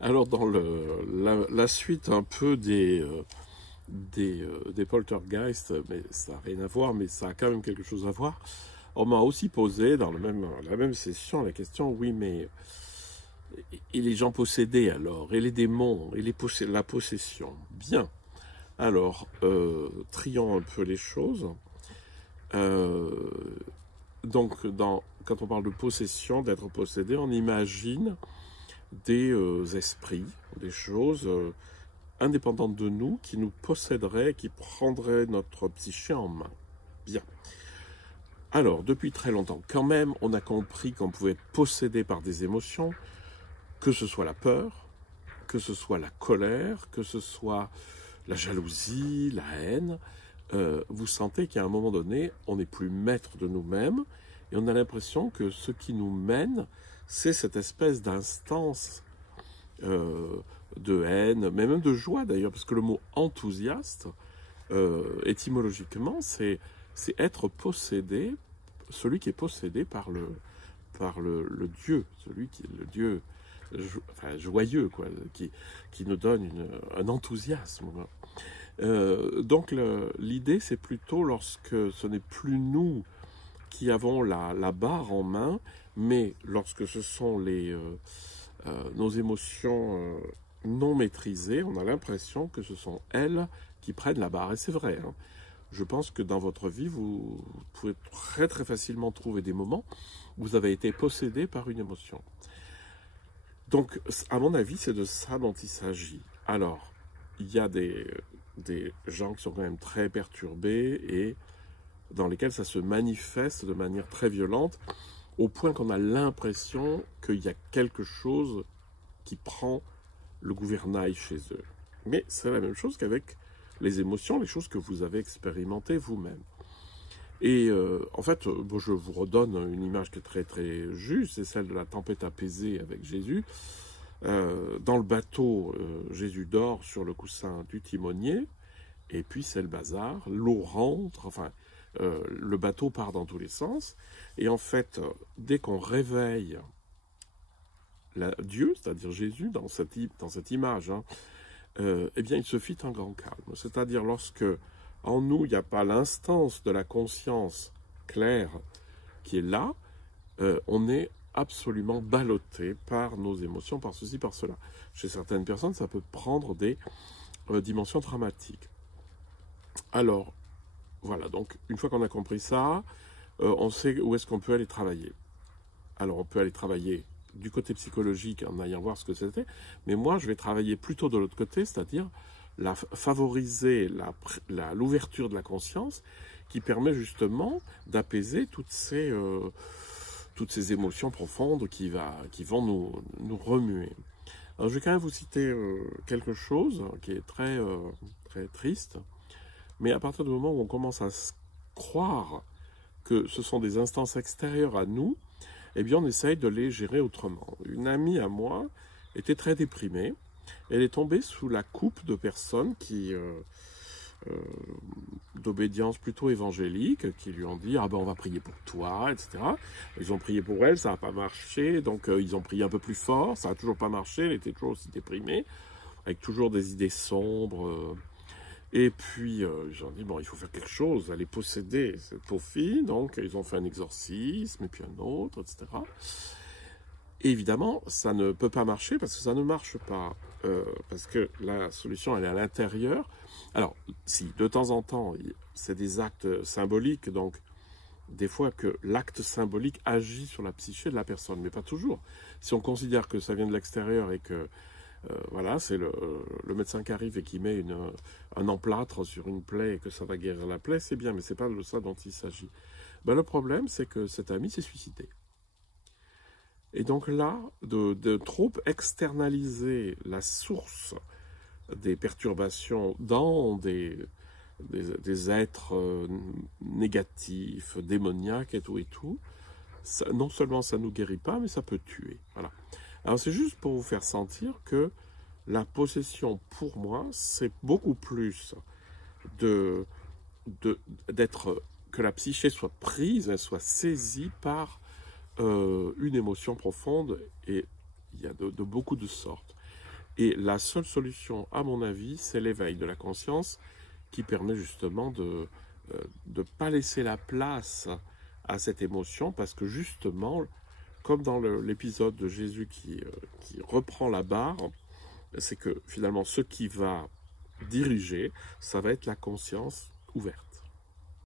Alors, dans la suite un peu des poltergeists, mais ça n'a rien à voir, mais ça a quand même quelque chose à voir, on m'a aussi posé dans la même session la question, oui, mais et les gens possédés alors, et les démons, et la possession. Bien. Alors, trions un peu les choses. Euh, donc, quand on parle de possession, d'être possédé, on imagine des esprits, des choses indépendantes de nous, qui nous posséderaient, qui prendraient notre psyché en main. Bien. Alors, depuis très longtemps, quand même, on a compris qu'on pouvait être possédé par des émotions, que ce soit la peur, que ce soit la colère, que ce soit la jalousie, la haine. Vous sentez qu'à un moment donné, on n'est plus maître de nous-mêmes, et on a l'impression que ce qui nous mène, c'est cette espèce d'instance de haine, mais même de joie d'ailleurs, parce que le mot enthousiaste, étymologiquement, c'est être possédé, celui qui est possédé par le Dieu, celui qui est le Dieu enfin, joyeux, quoi, qui nous donne un enthousiasme. Donc l'idée, c'est plutôt lorsque ce n'est plus nous qui avons la barre en main, mais lorsque ce sont nos émotions non maîtrisées, on a l'impression que ce sont elles qui prennent la barre. Et c'est vrai, hein. Je pense que dans votre vie, vous pouvez très très facilement trouver des moments où vous avez été possédé par une émotion. Donc, à mon avis, c'est de ça dont il s'agit. Alors, il y a des gens qui sont quand même très perturbés et dans lesquels ça se manifeste de manière très violente, au point qu'on a l'impression qu'il y a quelque chose qui prend le gouvernail chez eux. Mais c'est la même chose qu'avec les émotions, les choses que vous avez expérimentées vous-même. Et en fait, bon, je vous redonne une image qui est très très juste, c'est celle de la tempête apaisée avec Jésus. Dans le bateau, Jésus dort sur le coussin du timonier, et puis c'est le bazar, l'eau rentre, enfin, le bateau part dans tous les sens, et en fait, dès qu'on réveille Dieu, c'est-à-dire Jésus, dans cette image, hein, eh bien, il se fit un grand calme. C'est-à-dire lorsque, en nous, il n'y a pas l'instance de la conscience claire qui est là, on est absolument ballotté par nos émotions, par ceci, par cela. Chez certaines personnes, ça peut prendre des dimensions dramatiques. Alors, voilà, donc, une fois qu'on a compris ça, on sait où est-ce qu'on peut aller travailler. Alors, on peut aller travailler du côté psychologique en allant voir ce que c'était, mais moi, je vais travailler plutôt de l'autre côté, c'est-à-dire favoriser l'ouverture de la conscience qui permet justement d'apaiser toutes ces émotions profondes qui vont nous remuer. Alors, je vais quand même vous citer quelque chose qui est très, très triste, mais à partir du moment où on commence à croire que ce sont des instances extérieures à nous, eh bien, on essaye de les gérer autrement. Une amie à moi était très déprimée. Elle est tombée sous la coupe de personnes d'obédience plutôt évangélique, qui lui ont dit « Ah ben, on va prier pour toi, etc. » Ils ont prié pour elle, ça n'a pas marché, donc ils ont prié un peu plus fort, ça n'a toujours pas marché, elle était toujours aussi déprimée, avec toujours des idées sombres. Et puis, ils ont dit, bon, il faut faire quelque chose, elle est possédée, cette pauvre fille, donc ils ont fait un exorcisme, et puis un autre, etc. Et évidemment, ça ne peut pas marcher, parce que ça ne marche pas, parce que la solution, elle est à l'intérieur. Alors, si, de temps en temps, c'est des actes symboliques, donc des fois que l'acte symbolique agit sur la psyché de la personne, mais pas toujours. Si on considère que ça vient de l'extérieur et que voilà, c'est le médecin qui arrive et qui met un emplâtre sur une plaie et que ça va guérir la plaie, c'est bien, mais c'est pas de ça dont il s'agit. Ben, le problème, c'est que cet ami s'est suicidé. Et donc là, de trop externaliser la source des perturbations dans des êtres négatifs, démoniaques et tout, ça, non seulement ça ne nous guérit pas, mais ça peut tuer. Voilà. Alors c'est juste pour vous faire sentir que la possession, pour moi, c'est beaucoup plus d'être que la psyché soit prise, elle soit saisie par une émotion profonde, et il y a de beaucoup de sortes. Et la seule solution, à mon avis, c'est l'éveil de la conscience qui permet justement de ne pas laisser la place à cette émotion, parce que justement, comme dans l'épisode de Jésus qui reprend la barre, c'est que finalement ce qui va diriger, ça va être la conscience ouverte.